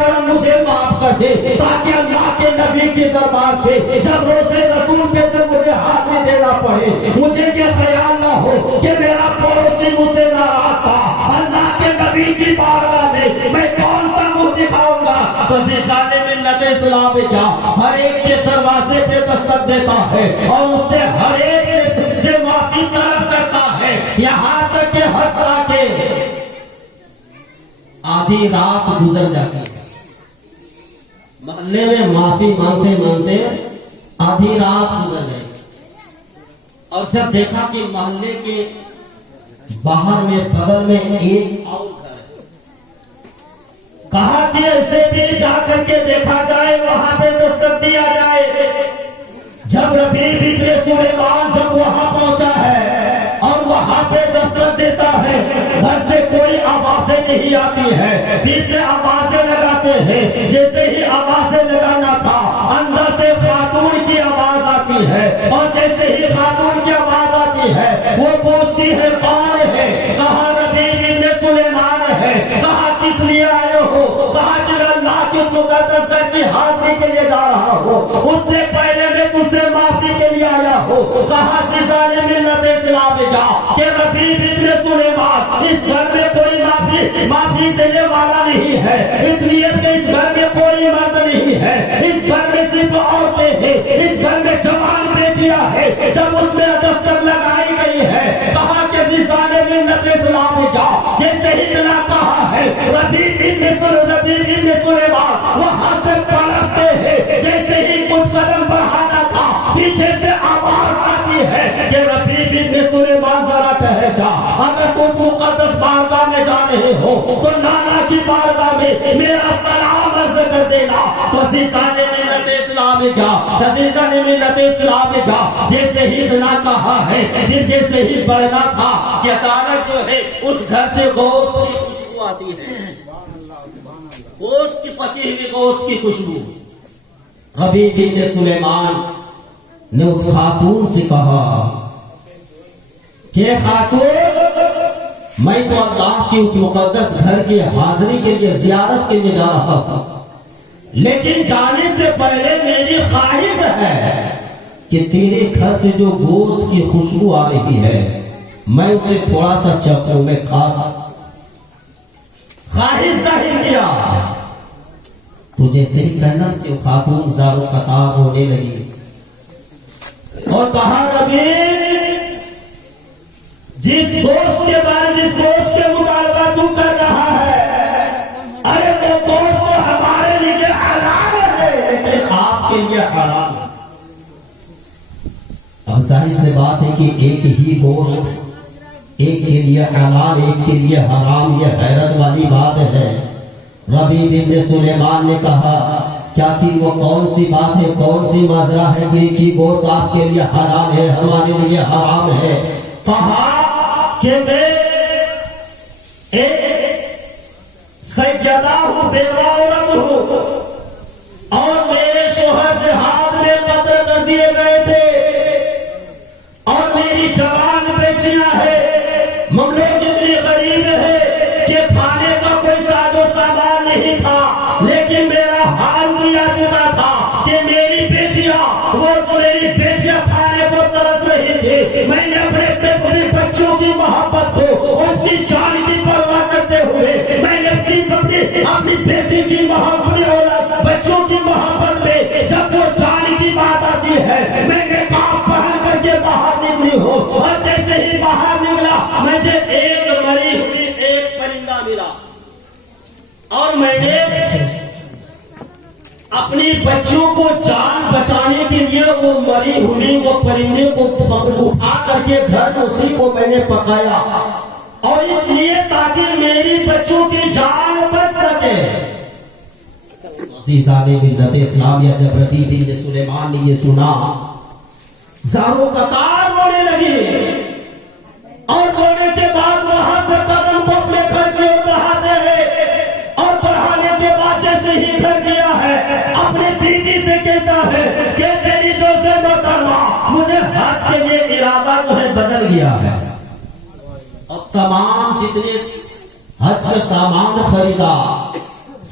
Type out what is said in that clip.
کرم مجھے معاف کر دے تاکہ اللہ کے نبی کے دربار پہ جب روزے رسول پہ سے مجھے حاضری دینا پڑے مجھے یہ خیال نہ ہو کہ میرا پڑوسی مجھ سے ناراض تھا، اللہ کے نبی کی بارگاہ میں کون سا منہ دکھاؤں گا؟ تو عزیزان ملت اسلام کیا ہر ایک کے دروازے پہ دستک دیتا ہے اور اس سے ہر ایک سے معافی طلب کرتا ہے، یہاں تک کہ حتیٰ کہ آدھی رات گزر جاتی ہے، محلے میں معافی مانگتے مانگتے آدھی رات گزر گئی، اور جب دیکھا کہ محلے کے باہر میں بغل میں ایک اور گھر ہے، کہا کہ اسے بھی جا کر کے دیکھا جائے، وہاں پہ دستک دیا جائے۔ جب ربیع بن سلیمان جب وہاں پہنچا ہے اور وہاں پہ دستک دیتا ہے، گھر سے کوئی آوازیں نہیں آتی ہے، پیچھے آوازیں لگاتے ہیں، جیسے ہی آوازیں لگانا تھا اندر سے خاتون کی آواز آتی ہے، اور جیسے ہی خاتون کی آواز آتی ہے وہ پوچھتی ہے کون ہے؟ کہا ربیع بن سلیمان ہے۔ کہا کس لیے آئے ہو؟ کہا کہ اللہ کی مقدس گھر کی حاضری کے لیے جا رہا ہوں، اس سے پہلے میں تجھ سے معافی کے لیے آیا ہوں۔ کہا عزیزان ملت اسلام کا کہ ربیع بن سلیمان اس گھر میں کوئی معافی دینے والا نہیں ہے، اس لیے کہ اس گھر میں کوئی مرد نہیں ہے، اس گھر میں صرف عورتیں ہیں، اس گھر میں جوان بیٹیاں ہیں۔ جب اس میں دستک لگائی گئی ہے، کہا کہ عزیزان ملت اسلام کا جیسے ہی اتنا کہا ہے ربیع بن سلیمان وہاں سے پلٹتے ہیں، جیسے ہی کچھ قدم بڑھانا تھا پیچھے سے آواز آتی ہے کہ ربیع بن سلیمان ذرا ٹھہر جا، اگر تو اس مقدس بارگاہ میں جا رہے ہو تو نانا کی بارگاہ میں میرا سلام عرض کر دینا۔ تو عزیزان ملت اسلام کا جیسے ہی اتنا کہا ہے، پھر جیسے ہی بڑھنا تھا کہ اچانک جو ہے اس گھر سے گوشت کی خوشبو آتی ہے، گوشت کی پکی ہوئی گوشت کی خوشبو۔ ربیع بن سلیمان نے اس خاتون سے کہا کہ خاتون میں تو اللہ کی اس مقدس گھر کی حاضری کے لیے زیارت کے لیے جا رہا تھا، لیکن جانے سے پہلے میری خواہش ہے کہ تیرے گھر سے جو گوشت کی خوشبو آ رہی ہے میں اسے تھوڑا سا چکھوں میں خاص خواہش ظاہر کیا۔ تو جیسے ہی کرنا کہ خاتون زارو قطار ہونے لگی اور کہا ربیع جس گوشت کے مطالبہ تو کر رہا ہے، ارے وہ گوشت تو ہمارے لیے حلال ہے لیکن آپ کے لیے حرام ہے۔ اب ظاہر سے بات ہے کہ ایک ہی گوشت ایک کے لیے حلال ایک کے لیے حرام، یہ حیرت والی بات ہے۔ ربیع بن سلیمان نے کہا کیا کہ وہ کون سی بات ہے، کون سی ماجرا ہے کہ ایک ہی گوشت آپ کے لیے حلال ہے ہمارے لیے حرام ہے؟ کہا کہ میں ایک سیدہ ہوں، بیوہ عورت ہوں، اور میرے شوہر جہاد میں قتل کر دیے گئے تھے، اور میری جوان بیٹیاں ہیں، مملوک اتنی غریب ہے کہ کھانے کا کوئی ساز و سامان نہیں تھا، لیکن میرا حال دیا چکا تھا کہ میری بیٹیاں کھانے کو ترس رہی تھی۔ میں نے اپنے بچوں کی محبت کو اس کی جان کی پرواہ کرتے ہوئے میں نے اپنی بیٹی کی محبت اور بچوں کی محبت میں جب وہ جان کی بات آتی ہے میں نے کام پہن کر کے باہر نکلی ہوں، اور جیسے ہی باہر نکلا مجھے ایک مری ہوئی ایک پرندہ ملا، اور میں نے اپنی بچوں کو جان بچانے کے لیے وہ مری ہوئی وہ پرندے کو اٹھا کر کے گھر اسی کو میں نے پکایا، اور اس لیے تاکہ میری بچوں کی جان بچ سکے۔ عزیزان ملت اسلامیہ جب ربیع بن سلیمان نے یہ سنا زارو قطار رونے لگی، اور رونے کے بعد وہاں سے قدم کو اپنے گھر کی اور بڑھاتے ہیں، اور بڑھانے کے بعد جیسے ہی گھر گیا ہے اپنی بیوی سے کہتا ہے کہ میری جو سے محترمہ مجھے حج کے لیے ارادہ جو ہے بدل گیا ہے، اب تمام جتنے حج کا سامان خریدا